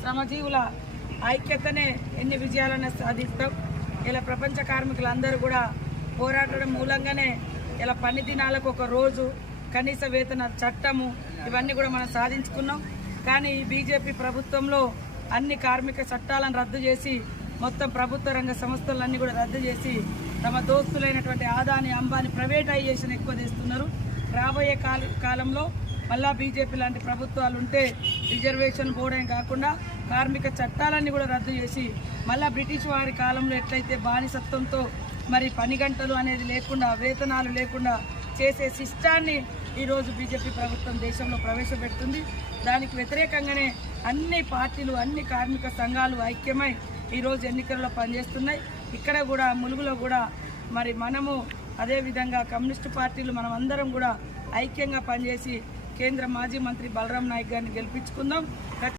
శ్రమజీవుల ఐక్యతనే ఎన్ని విజయాలను సాధిస్తాం. ఇలా ప్రపంచ కార్మికులందరూ కూడా పోరాటం మూలంగానే ఇలా పని దినాలకు ఒక రోజు, కనీస వేతన చట్టము, ఇవన్నీ కూడా మనం సాధించుకున్నాం. కానీ ఈ బీజేపీ ప్రభుత్వంలో అన్ని కార్మిక చట్టాలను రద్దు చేసి మొత్తం ప్రభుత్వ రంగ సంస్థలన్నీ కూడా రద్దు చేసి తమ దోస్తులైనటువంటి ఆదాని, అంబానీ ప్రైవేటైజేషన్ ఎక్కువ చేస్తున్నారు. రాబోయే కాలంలో మళ్ళా బీజేపీ లాంటి ప్రభుత్వాలు ఉంటే రిజర్వేషన్ బోర్డే కాకుండా కార్మిక చట్టాలన్నీ కూడా రద్దు చేసి మళ్ళీ బ్రిటిష్ వారి కాలంలో ఎట్లయితే బానిసత్వంతో మరి పని గంటలు అనేది లేకుండా, వేతనాలు లేకుండా చేసే సిస్టాన్ని ఈరోజు బీజేపీ ప్రభుత్వం దేశంలో ప్రవేశపెడుతుంది. దానికి వ్యతిరేకంగానే అన్ని పార్టీలు, అన్ని కార్మిక సంఘాలు ఐక్యమై ఈరోజు ఎన్నికల్లో పనిచేస్తున్నాయి. ఇక్కడ కూడా ములుగులో కూడా మరి మనము అదేవిధంగా కమ్యూనిస్టు పార్టీలు మనం అందరం కూడా ఐక్యంగా పనిచేసి కేంద్ర మాజీ మంత్రి బలరాం నాయక్ గారిని గెలిపించుకుందాం.